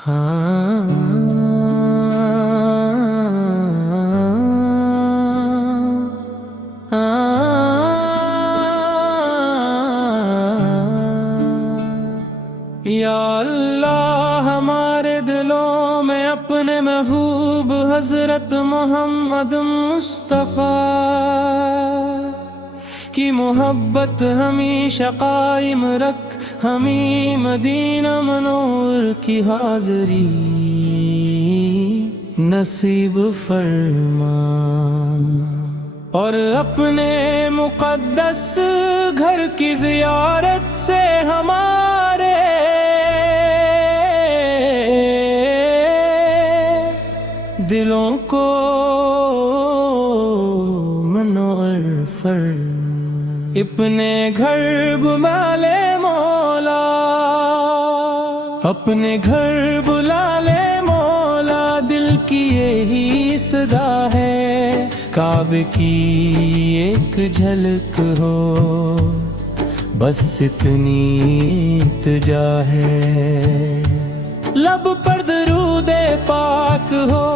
یا اللہ ہمارے دلوں میں اپنے محبوب حضرت محمد مصطفیٰ کی محبت ہمیشہ قائم رکھ، ہمیں مدینہ منور کی حاضری نصیب فرما، اور اپنے مقدس گھر کی زیارت سے ہمارے دلوں کو منور فرما۔ اپنے گھر بلا لے مولا، اپنے گھر بلا لے مولا، دل کی یہی صدا ہے، کعبے کی ایک جھلک ہو، بس اتنی التجا ہے، لب پر درود پاک ہو،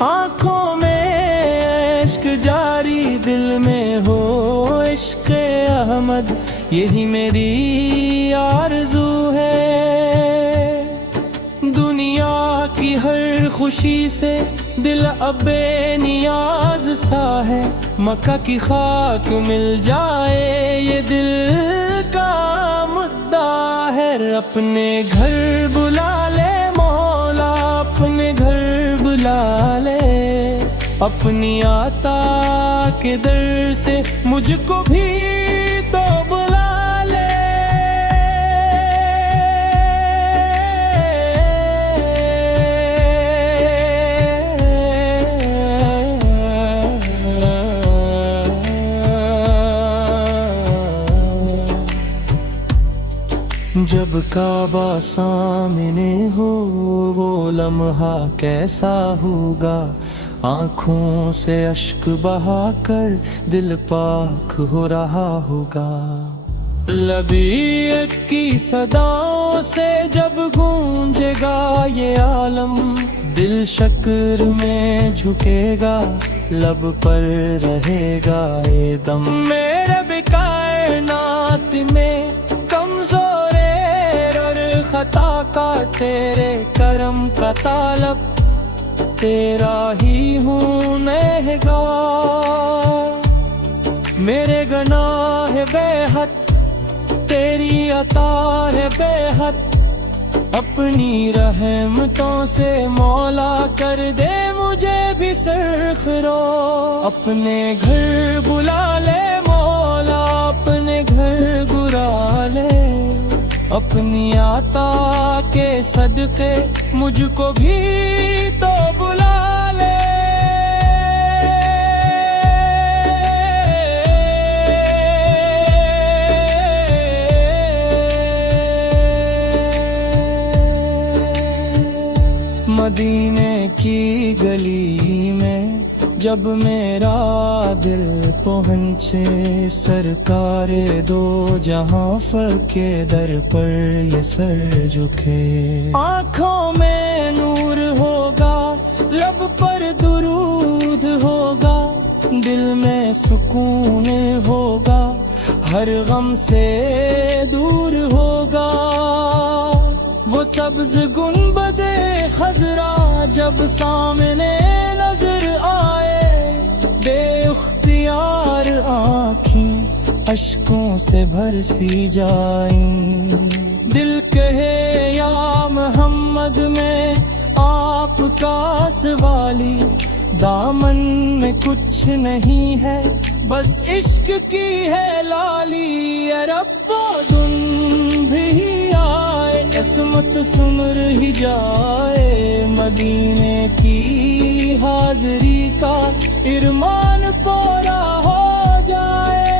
آنکھوں میں عشق جاری، دل میں ہو عشق احمد، یہی میری آرزو ہے۔ دنیا کی ہر خوشی سے دل اب بے نیاز سا ہے، مکہ کی خاک مل جائے یہ دل کا مدعا ہے۔ اپنے گھر بلا لے مولا، اپنے گھر بلا لے، اپنی عطا کے در سے مجھ کو بھی تو بلا لے۔ جب کعبہ سامنے ہو وہ لمحہ کیسا ہوگا، آنکھوں سے اشک بہا کر دل پاک ہو رہا ہوگا، لبیک کی صداؤں سے جب گونجے گا یہ عالم، دل شکر میں جھکے گا، لب پر رہے گا یہ دم، میرے بھی کائنات میں کمزور اور خطا کا تیرے کرم کا طالب، تیرا ہی ہوں نہگار، میرے گناہ بے حد تیری عطا ہے بے حد، اپنی رحمتوں سے مولا کر دے مجھے بھی سرخرو۔ اپنے گھر بلا لے مولا، اپنے گھر بلا لے، اپنی عطا کے صدقے مجھ کو بھی تو بلا لے۔ مدینے کی گلی میں جب میرا دل پہنچے، سرکار دو جہاں کے در پر یہ سر جھکے، آنکھوں میں نور ہوگا، لب پر درود ہوگا، دل میں سکون ہوگا، ہر غم سے دور ہوگا، وہ سبز گنبد خضرا جب سامنے نظر آئے، بے اختیار آنکھیں اشکوں سے بھر سی جائیں، دل کہے یا محمد میں آپ کا سوالی، دامن میں کچھ نہیں ہے بس عشق کی ہے لالی، اے رب دن بھی آئے قسمت سمر ہی جائے، مدینے کی حاضری کا ارمان پورا ہو جائے۔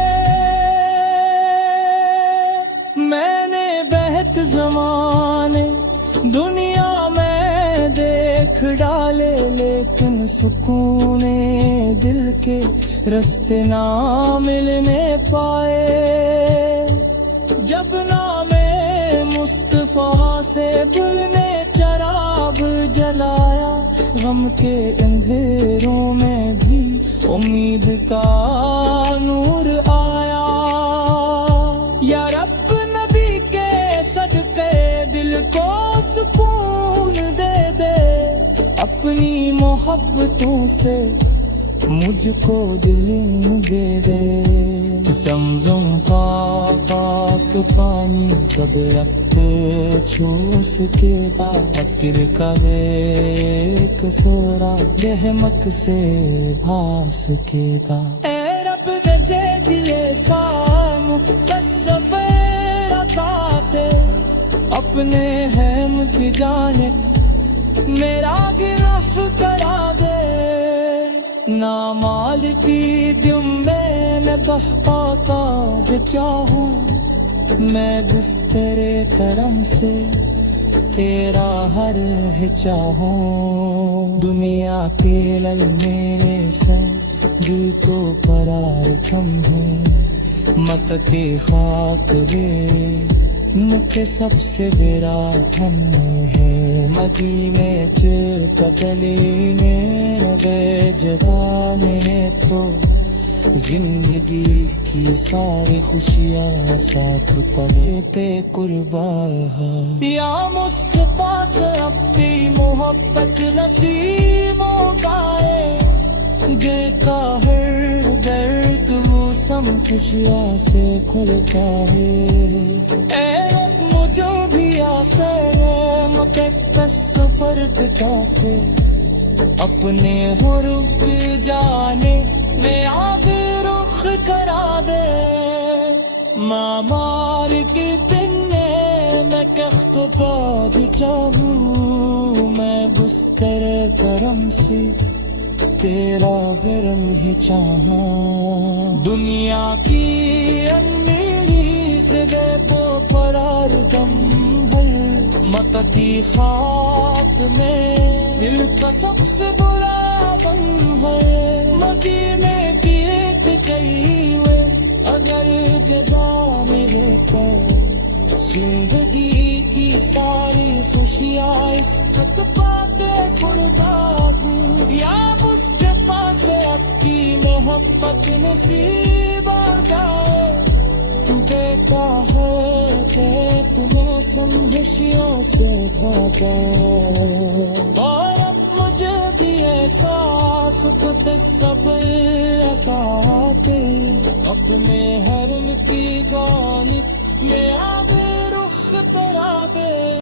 میں نے بہت زمانے دنیا میں دیکھ ڈالے، لیکن سکون دل کے رستے نہ ملنے پائے، جب نام مصطفیٰ سے دل نے چرا جلایا، غم کے اندھیروں میں بھی امید کا نور آیا۔ یا رب نبی کے صدقے دل کو سکون دے دے، اپنی محبتوں سے مجھ کو دل دے دے۔ زمزم کا پاک پانی کب رکھ چھو سکے گا، عطر کا ایک سورا رحمت سے بھا سکے گا۔ اے رب دے دلے سام تصور عطاتے، اپنے حمد کی جانب میرا گرف کرا دے۔ نہ مال کی دم میں نہ تحقیقا جو چاہوں، میں بس تیرے کرم سے تیرا ہر ہے چاہوں۔ دنیا کے لل میرے سر دل کو قرار کم ہے، مت کے خاک رے مجھے سب سے برا ہم ہے۔ مدینے چلی نے بے جبانے تو زندگی کی ساری خوشیاں ساتھ پڑھتے قربان ہاں۔ یا مصطفیٰ سے اپنی محبت نسیموں گائے، دیکھا ہر درد موسم خوشیاں سے کھلتا ہے۔ اے رب مجھے بھی آسے مقدس سفر کٹاتے، اپنے حرب جانے میں آگے رخ کرا دے۔ مامار کی دن میں کخت باد چاہوں، میں بس تیرے کرم سے تیرا ورم ہی چاہاں۔ دنیا کی انمیری سے دے پو قرار دم ہر، متتی خاک میں دل کا سب سے برا غم ہے۔ مدینے کی ایک چاہیے اگر جگہ ملے کر، زندگی کی ساری خوشیاں اس تک پاتے قربان۔ یا مصطفیٰ سے آپ کی محبت نصیب آ جائے، دیکھا ہے کہ موسم خوشیوں سے بھر جائے۔ اور اب مجھے بھی احساس خود صبر عطا دے، اپنے حرم کی دولت میں آگے رخ کرا دے۔